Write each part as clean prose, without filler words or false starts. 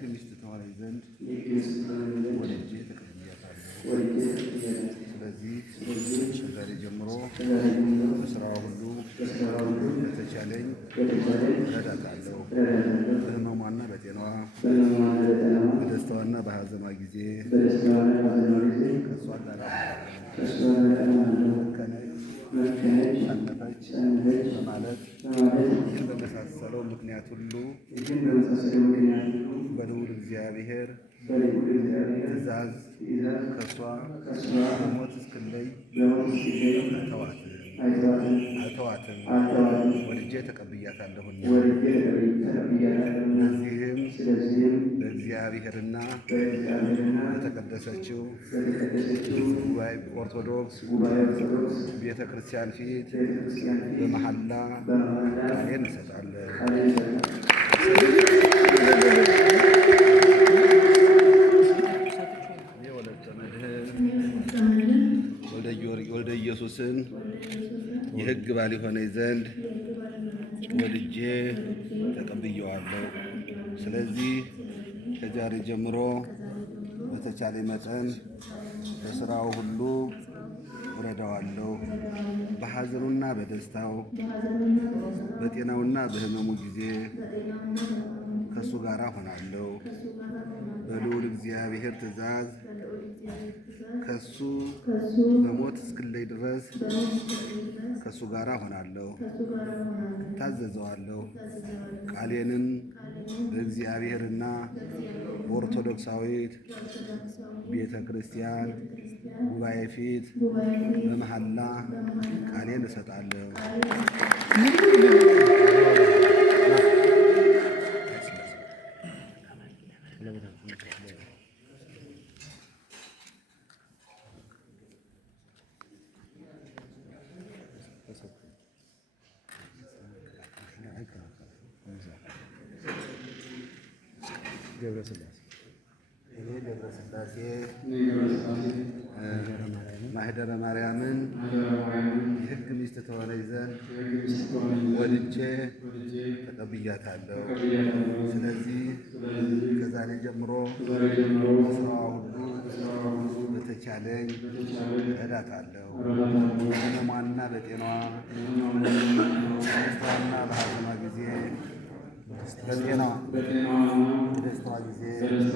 የሕግ ሚስት ትሆነኝ ዘንድ ወልጄ ተቀብያታለሁ። ስለዚህ ከዛሬ ጀምሮ በስራዋ ሁሉ በተቻለኝ እረዳታለሁ። በሕመሟና በጤናዋ በደስታዋና በሐዘኗ ጊዜ ከእሷ ጋር መከነች፣ ሰነፈች በማለት ይህን በመሳሰለው ምክንያት ሁሉ በልዑል እግዚአብሔር ትእዛዝ ከእሷ በሞት እስክለይ አልተዋትም፣ ወልጄ ተቀብያታለሁና። ስለዚህም በእግዚአብሔርና በተቀደሰችው ኦርቶዶክስ ቤተ ክርስቲያን ፊት በመሐላ ቃሌን እንሰጣለን። ወልደ ኢየሱስን የሕግ ባል የሆነኝ ዘንድ ወልጄ ተቀብየዋለሁ። ስለዚህ ከዛሬ ጀምሮ በተቻለ መጠን በስራው ሁሉ እረዳዋለሁ። በሐዘኑና በደስታው በጤናውና በሕመሙ ጊዜ ከእሱ ጋር ሆናለሁ። በልዑል እግዚአብሔር ትእዛዝ ከእሱ በሞት እስክለይ ድረስ ከእሱ ጋር ሆናለሁ፣ ታዘዘዋለሁ። ቃሌንም በእግዚአብሔርና በኦርቶዶክሳዊት ቤተ ክርስቲያን ጉባኤ ፊት በመሐላ ቃሌን እሰጣለሁ። ገብረስላሴ ማህደረ ማርያምን የሕግ ሚስት ትሆነኝ ዘንድ ወልጄ ተቀብያታለሁ። ስለዚህ ከዛሬ ጀምሮ በስራዋ ሁሉ በተቻለኝ እረዳታለሁ። በሕመሟና በጤናዋ በደስታዋና በሐዘኗ ጊዜ በደስታዋ ጊዜ ከእሷ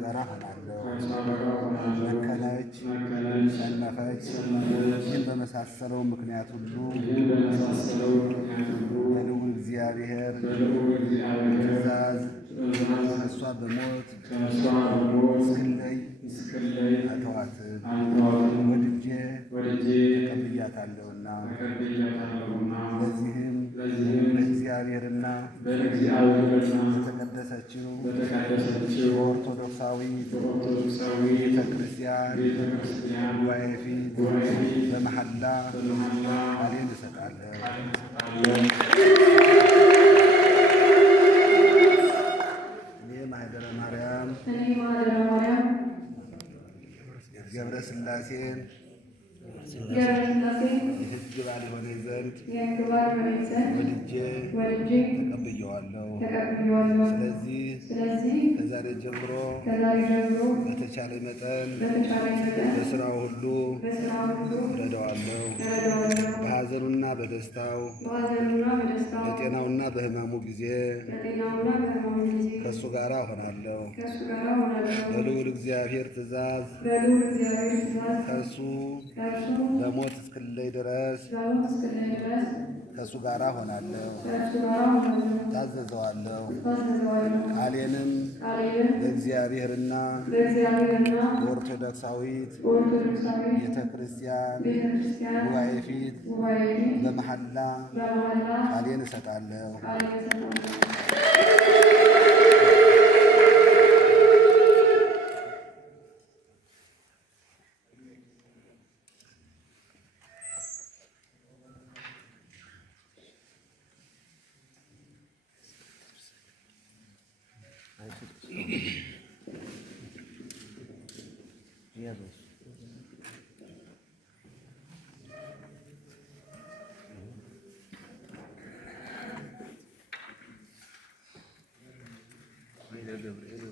ጋር ሆናለሁ። መከነች፣ ሰነፈች፣ ይህን በመሳሰለው ምክንያት ሁሉ በልዑል እግዚአብሔር ትእዛዝ ከእሷ በሞት እስክለይ አልተዋትም፣ ወልጄ ተቀብያታለሁና። ለዚህም በእግዚአብሔርና በተቀደሰችው በኦርቶዶክሳዊት ቤተ ክርስቲያን ጉባኤ ፊት በመሐላ ቃሌን እሰጣለሁ። እኔ ማህደረ ማርያም ገብረስላሴን የሕግ ባል የሆነኝ ዘንድ ወልጄ ተቀብየዋለሁ። ስለዚህ ከዛሬ ጀምሮ በተቻለ መጠን በስራው ሁሉ እረዳዋለሁ። በሐዘኑና በደስታው በጤናውና በሕመሙ ጊዜ ከእሱ ጋር ሆናለሁ። በልዑል እግዚአብሔር ትእዛዝ ከእሱ በሞት እስክለይ ድረስ ከእሱ ጋር ሆናለሁ፣ ታዘዘዋለሁ። ቃሌንም በእግዚአብሔርና በኦርቶዶክሳዊት ቤተ ክርስቲያን ጉባኤ ፊት በመሐላ ቃሌን እሰጣለሁ። ገብርኤል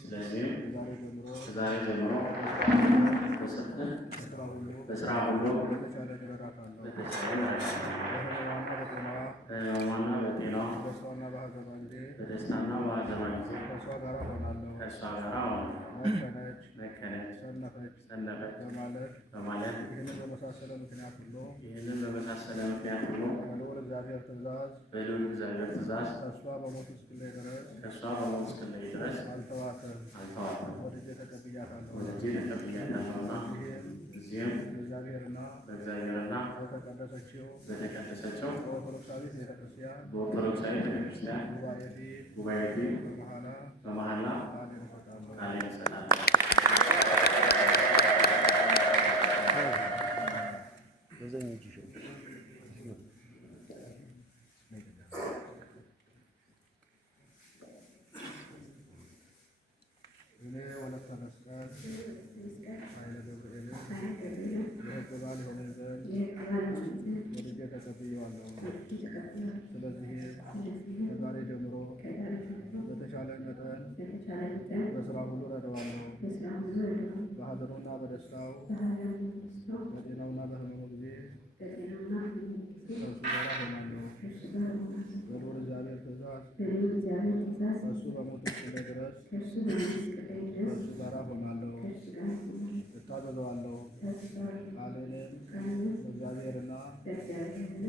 ስለዚህም ከዛሬ ጀምሮ በስራ ሁሉ በሕማሟና በጤናዋ በደስታና በሐዘኗ ጊዜ ከእሷ ጋር መከነች፣ ሰነፈች በማለት ይህንን በመሳሰለ ምክንያት ሁሉ በልዑል እግዚአብሔር ትእዛዝ ከእሷ በሞት እስክለይ ድረስ አልተዋትም። ወልጄ ተቀብያታለሁና እዚህም በእግዚአብሔርና በተቀደሰችው በኦርቶዶክሳዊት ቤተክርስቲያን ጉባኤ ፊት በመሐላ ቃሌን እሰጣለሁ። እኔ ወለተ መስቀል ኃይለ ገብርኤልን የሕግ ባል ሆነ ዘንድ ወልጄ ተቀብዬዋለሁ። ስለዚህ ከዛሬ ጀምሮ በተቻለ መጠን በስራ ሁሉ እረዳዋለሁ። በሐዘኑና በደስታው በጤናውና በሕመሙ ጊዜ ከእሱ ጋር ሆናለሁ። በልዑል እግዚአብሔር ትእዛዝ ከእሱ በሞት እስክለይ ድረስ ከእሱ ጋር ሆናለሁ፣ እታዘዘዋለሁ። ቃሌንም በእግዚአብሔርና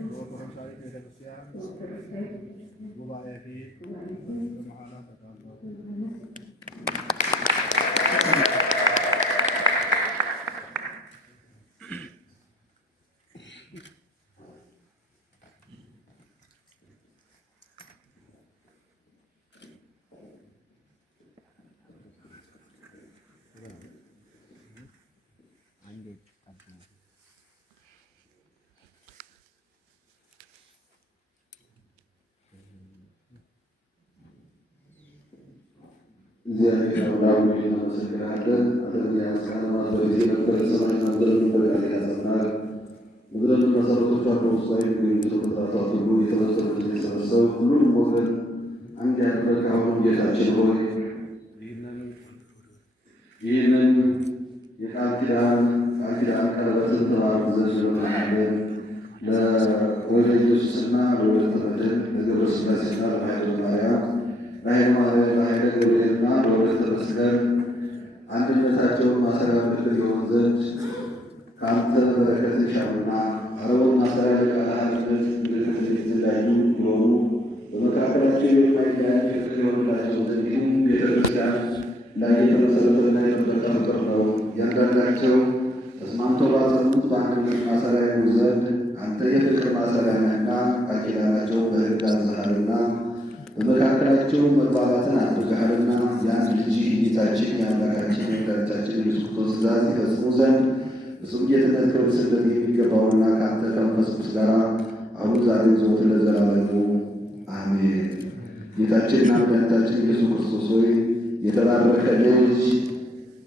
በኦርቶዶክሳዊት ቤተክርስቲያን ጉባኤ ፊት በመሐላ እሰጣለሁ። እግዚአብሔር አምላክ ሆይ እናመሰግናለን። አለዚያ ከዓለማት በፊት የነበረ ሰማይና ምድርን በቃል ያጸናህ ምድርን መሰረቶቿ በውስጧ የሚገኙ ፍጥረታት ሁሉ የተበተኑትን የሰበሰብህ ሁሉንም ወገን አንድ ያደረግህ አሁንም ጌታችን ሆይ ይህንን የቃል ኪዳን ቀለበትን ተባርክ ዘንድ እንለምንሃለን። ለወልደ ኢየሱስና ለወለተ መድኅን ለገብረ ሥላሴና ለኃይለ ማርያም ለኃይለ ገብርኤልና ለወለተ መስቀል አንድነታቸውን ማሰሪያ ምክር ይሆን ዘንድ ከአንተ በረከት ይሻሉና አረቡን ማሰሪያ ለቃለ አንድነት ምልክት የተለያዩ የሆኑ በመካከላቸው የማይለያይ ፍቅር የሆኑላቸው ዘንድ ይህም ቤተክርስቲያን ላይ የተመሰረተና የተጠበቀ ፍቅር ነው። እያንዳንዳቸው ተስማምቶ ባጸኑት በአንድነት ማሰሪያ ይሆኑ ዘንድ አንተ የፍቅር ማሰሪያ ነህና ቃል ኪዳናቸውን በሕግ አዝዘሃልና በመካከላቸው መግባባትን አድርገሃልና የአንድ ልጅ ጌታችን የአምላካችን የመድኃኒታችን ኢየሱስ ክርስቶስ ትእዛዝ ይፈጽሙ ዘንድ ፍጹም ጌትነት ከርስለት የሚገባውና ከአንተ ከመንፈስ ቅዱስ ጋር አሁን ዛሬም ዘወትር ለዘላለሙ አሜን። ጌታችንና መድኃኒታችን ኢየሱስ ክርስቶስ ሆይ የተባረከ ልጅ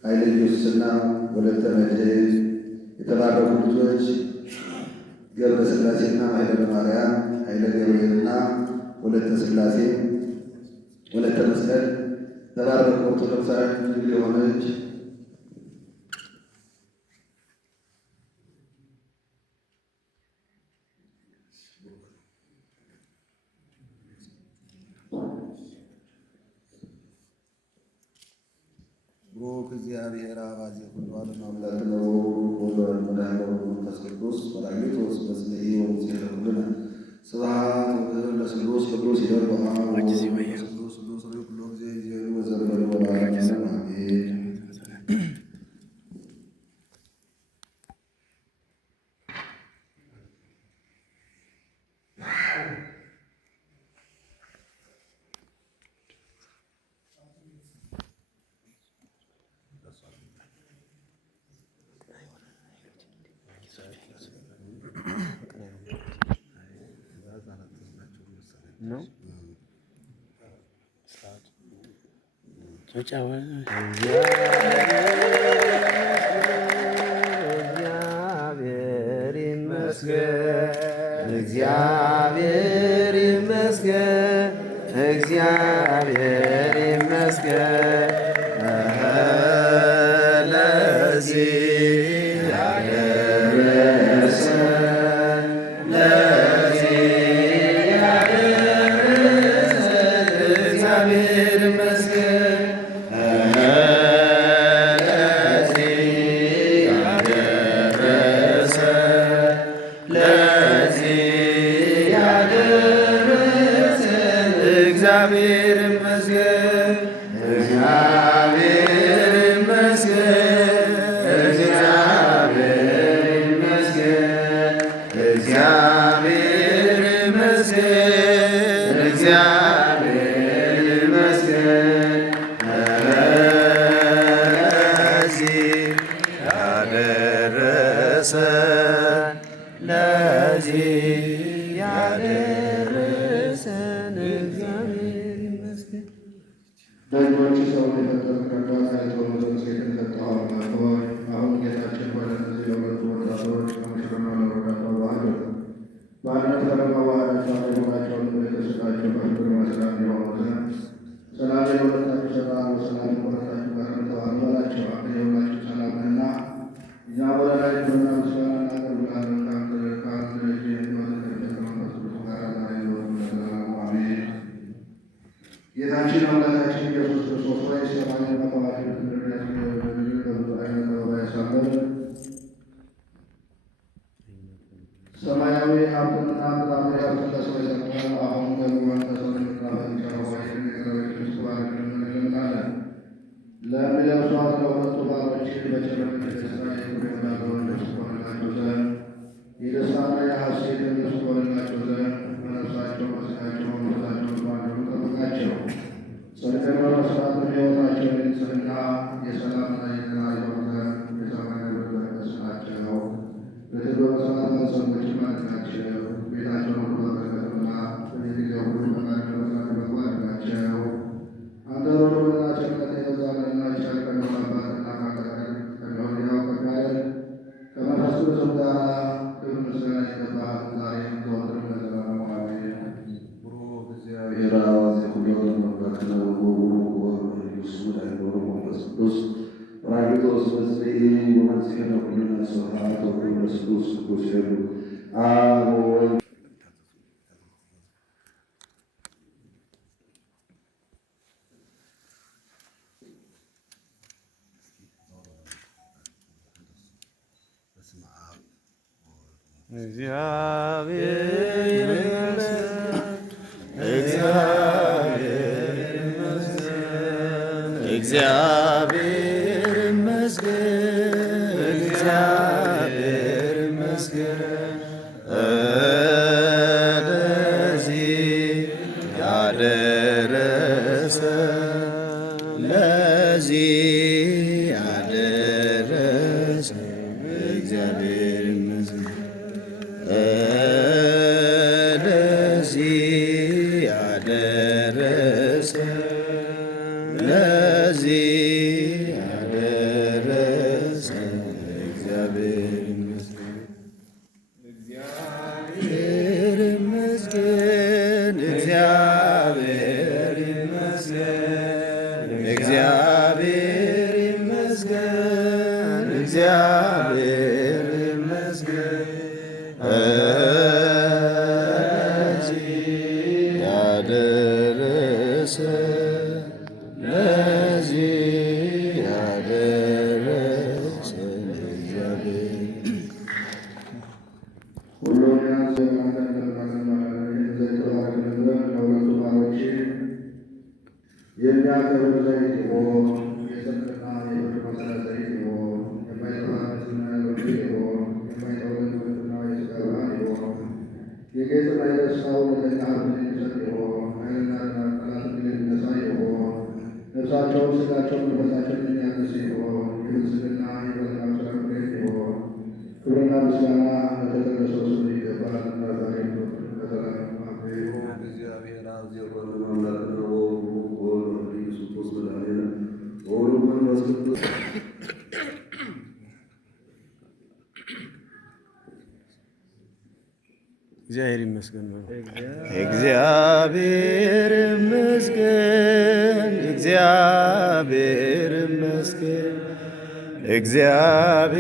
ኃይለ ኢየሱስና ወለተ መድኅን የተባረኩ ልጆች ገብረ ሥላሴና ኃይለ ማርያም ኃይለ ገብርኤልና ወለተ ሥላሴ ወለተ መስቀል ተባረኩ። ኦርቶዶክሳውያን ድንግል የሆነች ብሩክ እግዚአብሔር አባዜ ሁሉ ዓለም አምላክ ነው። ወወልድ ወመንፈስ ቅዱስ ጰራቅሊጦስ በስመ ኢየ ወእግዚእ ለኩልነ ስብሐት ወክብር ለስሉስ ቅዱስ ይደር በአብ ቅዱስ ቅዱስ ርዩ ኩሎ ጊዜ ጊዜኑ ወዘልፈ ወለዓለመ አሜን። ነው። እግዚአብሔር ይመስገን፣ እግዚአብሔር ይመስገን፣ እግዚአብሔር ይመስገን ለዚህ ያደረሰን ለዚህ ያደረሰን እግዚአብሔር ይመስገን ለዚህ ያደረሰን ለዚህ ያደረሰን እግዚአብሔር ይመስገን እግዚአብሔር ይመስገን እግዚአብሔር ይመስገን እግዚአብሔር ይመስገን እግዚአብሔር ይመስገን ለዚህ ያደረሰን ለዚህ ያደረሰን እግዚአብሔር ይመስገን። ደጆች ሰው የተጠቀቀ ሳይተው መዘዝ የተሰጠው አምላክ ሆይ አሁን ጌታችን ወደ እነዚህ የሁለቱ ወጣቶች ከሙሽራና ለወዳቷ ባህል በአንድነት ለመዋሃዳቸው የሆናቸውን ቤተሰባቸው በፍቅር መስራት የሆኑ ዘንድ ሰላም የሁለታችሁ ሰላም በሰላም ከሁለታችሁ ጋር ተዋሉ በላቸው። አንተ የሁላችሁ ሰላምና እኛ ወደ ላይ ብርና ምስጋና እናቀርብልሃለን ከአንተ ልጅ የሚወዘቀ ከመንፈስ ቅዱስ ጋር ዛሬ ለዘላለሙ አሜን። ጌታችን አምላካችን ኢየሱስ ክርስቶስ ሆይ ሰማይን በከዋክብት ምድር በብዙ አይነት አበባ ያሳመረ ሰማያዊ ሀብትና ምድራዊ ሀብት ለሰው የሰጠ አሁን ደግሞ መንፈሳዊ ምድራዊ ሆይ የሚቀረበች ውስጥ ባርክልን እንለምናለን። ለሚለብሷት ለሁለቱ ባሮች በጨረቅ ደስታ የሚሆናቸውን ልብስ ሆንላቸው ዘንድ የደስታና የሐሴት ልብስ ሆንላቸው ዘንድ በነፍሳቸው በሥጋቸው በመንፈሳቸው ባንዱ ጠብቃቸው። ጽድቅን በመስራት በሕይወታቸው የንጽሕና የሰላምና የጤና ይሆን ዘንድ የሰማይ በረከት ስጣቸው። ፍትሕ በመስራት ባለጸጎች አድርጋቸው። ቤታቸውን ሁሉ በበረከትና በየጊዜው ሁሉ ፈቃድ በመስራት በጎ አድርጋቸው። አንተ ሮዶ በላቸርነት የበዛለና የቻልከን አባትና ካለቀን ከሚሆን ያው ከሚያደር ከመንፈስ ቅዱስ ጋር ክብር ምስጋና ይገባሃል ዛሬም ዘወትርም ለዘላለሙ አሜን። ቡሩክ እግዚአብሔር አብ ዘኩሎ ዘመንበርከ ወቡሩክ ወወልድ ወመንፈስ ቅዱስ ጰራቅሊጦስ መጽንዒ ወመንጽሔ ለኩልነ ስብሐት ወክብር ለስሉስ ቅዱስ ይሉ አብ ወወልድ እግዚአብሔር ይመስገን እግዚአብሔር ይመስገን እግዚአብሔር ይመስገን እግዚአብሔር ይመስገን ለዚህ ያደረሰን ለዚህ ያደረሰን እግዚአብሔር ይመስገን ለዚህ ያደረሰን ለዚህ ያደረሰን እግዚአብሔር ይመስገን እግዚአብሔር ይመስገን እግዚአብሔር ይመስገን እግዚአብሔር ይመስገን እግዚአብሔር ይመስገን ለዚህ ያደረሰን እግዚአብሔር ሁሉን ያዘ ለሁለቱ ባሮች የሚያከብር ዘይት ይሆን የጽድቅና የፍርድ መሠረት ዘይት ይሆን የማይጠፋ ንጽሕና ያለው ይሆን የማይጠወልግና የሥጋ ብርሃን ይሆን የጌጥና የደስታ እውነተኛ ሀብትን የሚሰጥ ይሆን ኃይልና ጠላትን ድል የሚነሣ ይሆን ነፍሳቸውን ሥጋቸውን መንፈሳቸውን የሚያድስ ይሆን የብልጽግና የመልካም ሥራ ፍሬ ይሆን ክብርና ምስጋና ለተቀደሰው ስም ይገባል። ዛሬ ለዘላለሙ አሜን። እግዚአብሔር ይመስገን። እግዚአብሔር ይመስገን፣ እግዚአብሔር ይመስገን፣ እግዚአብሔር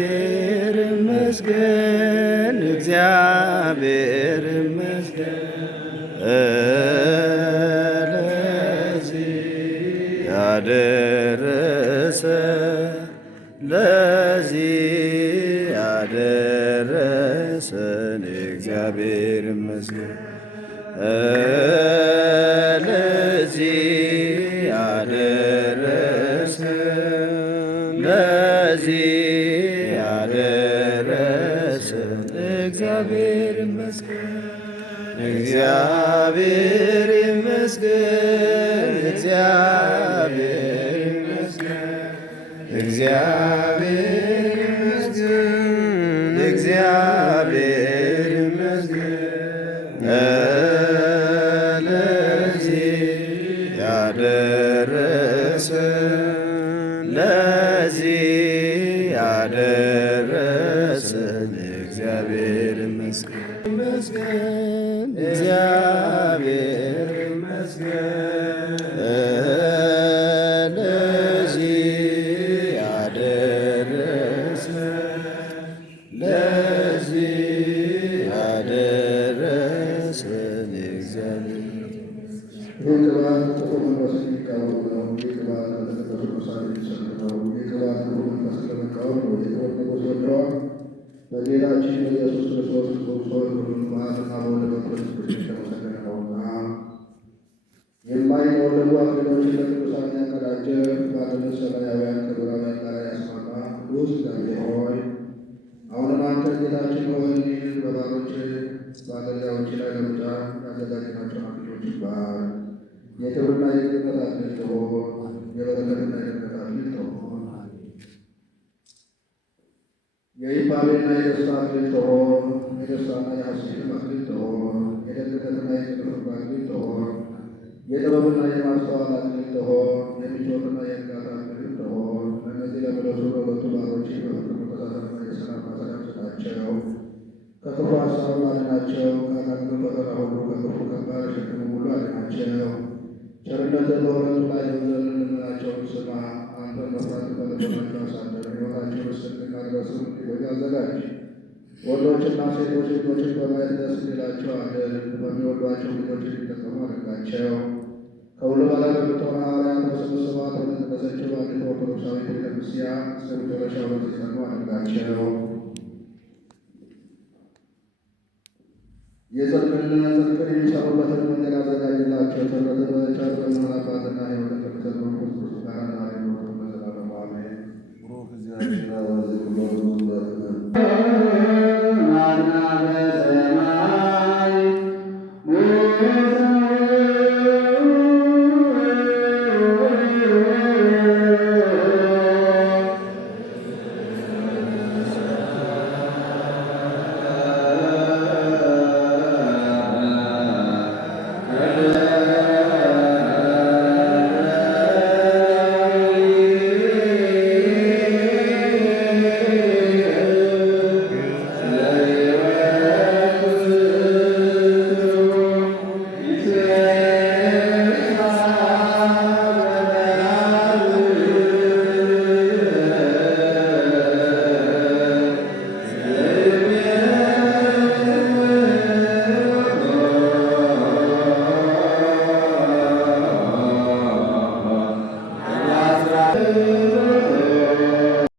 ይመስገን፣ እግዚአብሔር ይመስገን። ለዚህ ያደረሰ ለዚህ ያደረሰን እግዚአብሔር ይመስገን። ለዚህ ያደረሰን ለዚህ ያደረሰን እግዚአብሔር ይመስገን። እግዚአብሔር ይመስገን፣ እግዚአብሔር ይመስገን፣ እግዚአብሔር ይመስገን፣ እግዚአብሔር ይመስገን። ለዚህ ያደረሰን ለዚህ ያደረሰን እግዚአብሔር ይመስገን። እግዚአብሔር ይመስገን። ለዚህ ያደረሰን ለዚህ ያደረሰን እግዚአብሔር ይህ ቅባት ጥቁር መንፈስ የሚቃወም ነው። ይህ ቅባት ለተቀደሱ ቅዱሳን የሚሰጥ ነው። ይህ ቅባት ጥቁር መንፈስ ለመቃወም ነው። የጥቁር ንጉሥ ወደዋል በጌታችን በኢየሱስ ክርስቶስ ሰዎች ሁሉ በአብና በወልድ በመንፈስ ቅዱስ የተመሰገነ ነውና የማይወለዱ አክሊሎችን ለቅዱሳን ያቀዳጀ ባለበት ሰማያውያን ከብራውያን ጋር ያስማማ ቅዱስ እግዚአብሔር ሆይ አሁንም አንተ ጌታችን ሆይ በባሮች በአገልጋዮች ላይ ለምርጫ ያዘጋጅናቸውን አክሊሎች ይባል የክብርና የቅድመት አክሊል ትሆን፣ የበረከትና የድነት አክሊል ትሆን፣ የይባቤና የደስታ አክሊል ትሆን፣ የደስታና የሐሴትም አክሊል ትሆን፣ የደግነትና የቅድመት አክሊል ትሆን፣ የጥበብና የማስተዋል አክሊል ትሆን፣ የምቾትና የእርጋታ አክሊል ትሆን። እነዚህ ለመለሱ ለሁለቱ ባሮች በፍቅር መቆጣጠርና የሰላም ማሰላም ስጣቸው። ከክፉ ሀሳብ አድናቸው። ከአጋንንት ፈተና ሁሉ ከክፉ ከባድ ሸክም ሁሉ አድናቸው። ቸርነትን በሁለቱ ላይ ዘንድ ልመናቸውን ስማ። አንተን መፍራት በልቦናቸው አሳድር። ሕይወታቸው እስክንድና ድረስም እንዲቆዩ አዘጋጅ። ወንዶችና ሴቶች ልጆችን በማየት ደስ እንዲላቸው አድርግ። በሚወዷቸው ልጆች እንዲጠቀሙ አድርጋቸው። ከሁሉ በላይ በምትሆን ሐዋርያት በሰበሰቧት ወደ ተቀደሰችው በአንዲት ኦርቶዶክሳዊት ቤተክርስቲያን እስከ መጨረሻው እንዲጸኑ አድርጋቸው። ጽድቅን የሚሰሩበትን መንገድ አዘጋጅላቸው። ቸርነትን በቸር በሚሆን አባትና ሕይወትን በሚሰጥ መንፈስ ቅዱስ ጋር ዛሬ